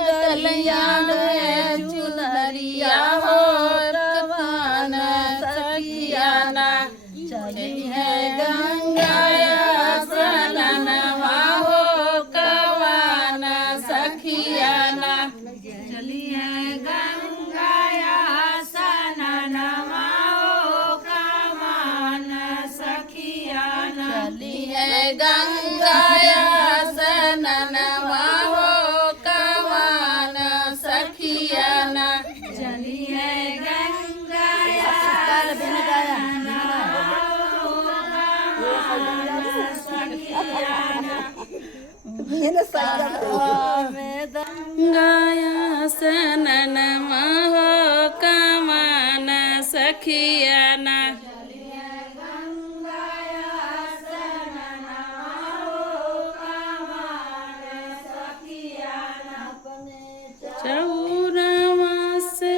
बगलिया में चुनरिया हो कवन सखिया ना चली है गंगाया सननवा हो कवन सखिया ना चली है गंगाया सननवा हो कवन सखिया ना चली है गंगाया सननवा हो कवन सखिया ना चली है गंगाया गंगाया सननवा हो कवन सखिया ना चौरवा से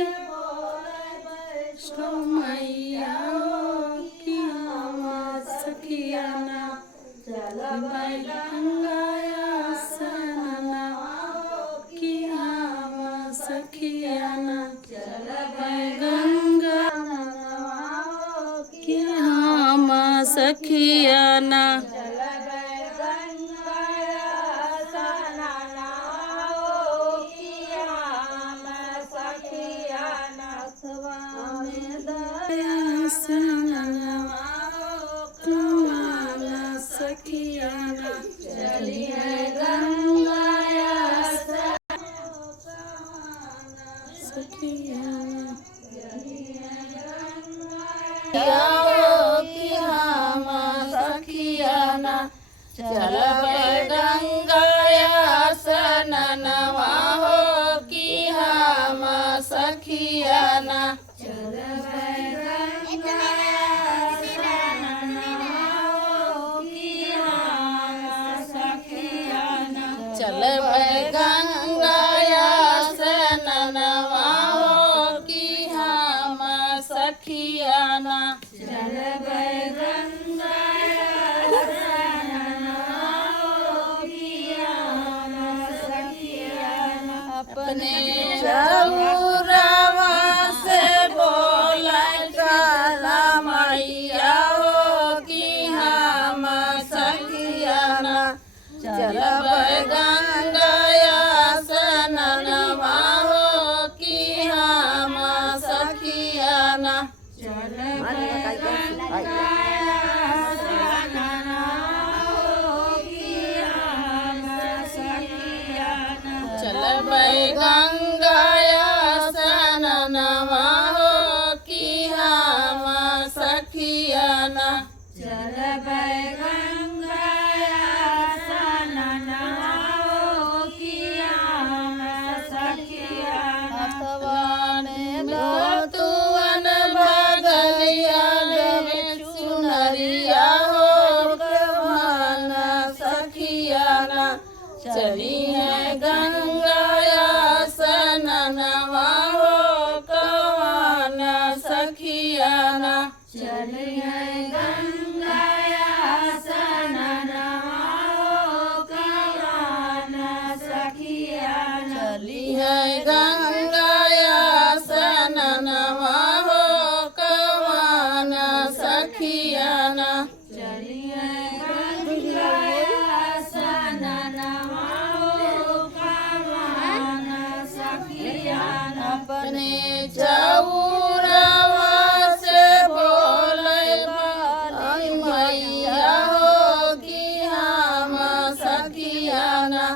वैष्णो मैया की हम सखिया ना चलबै गंगाया सननवा की हम सखिया ना चलबै गंगा की हम सखिया ना चली है गंगाया सखिया ना चलबै गंगाया सननवा हो की हम सखिया ना चलबै गंगाया सननवा हो की हम सखिया ना चलबै गंगाया सननवा हो की हम सखिया ना अपने चौरवा से बोलै काला मैया हो की हम सखिया ना चलबै गंगाया सननवा हो की हम सखिया ना चलबै गंगाया सननवा हो की हम सखिया ना चलबै गंगाया सननवा हो की हम सखिया ना चलबै गंगाया सननवा हो की हम सखिया तुअन बगलिया में चुनरिया हो कवन सखिया ना चली है गंगाया सननवा हो कवन सखिया ना चली है गंगाया सननवा हो कवन सखिया ना चली है गंगाया सननवा हो कवन सखिया ना चली है गंगाया सननवा हो कवन सखिया ना अपने चौरवा से बोलै काली मैया हो की हम सखिया ना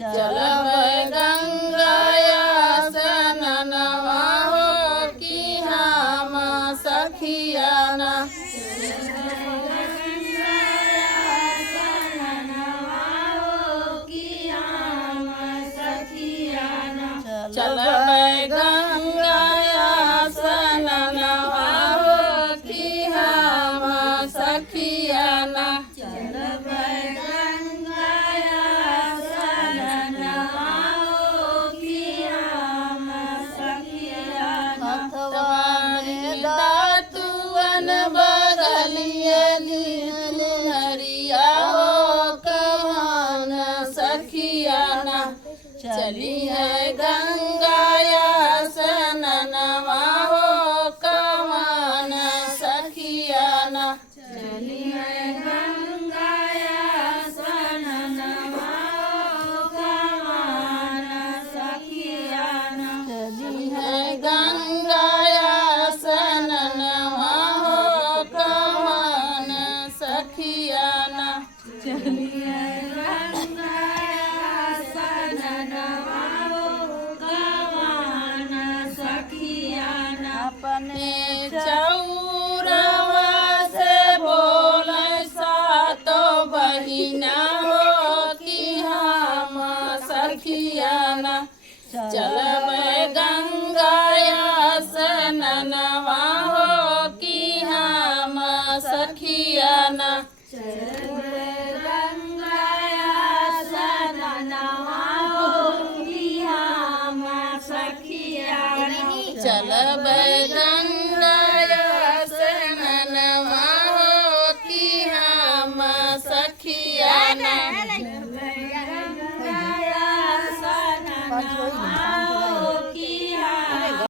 चलबै गंगाया सननवा हो की हम सखिया ना चलबै गंगाया सननवा हो की हम सखिया ना चलबै गंगाया सननवा हो की हम सखिया ना तुअन बगलिया हरिया हो कवन सखिया ना चली है है गंगाया स्नानवा हो कवन सखियाना चली है गंगाया स्नानवा हो कवन सखियाना चली है गंगाया स्नानवा हो कवन सखियाना चली है अपने चौरवा से बोले सातो बहिना हो कि हम सखियाना चलबे गंगाया स्नानवा हो कि हम सखियाना चलबे गंगाया स्नानवा हो कि हम सखियाना चलबे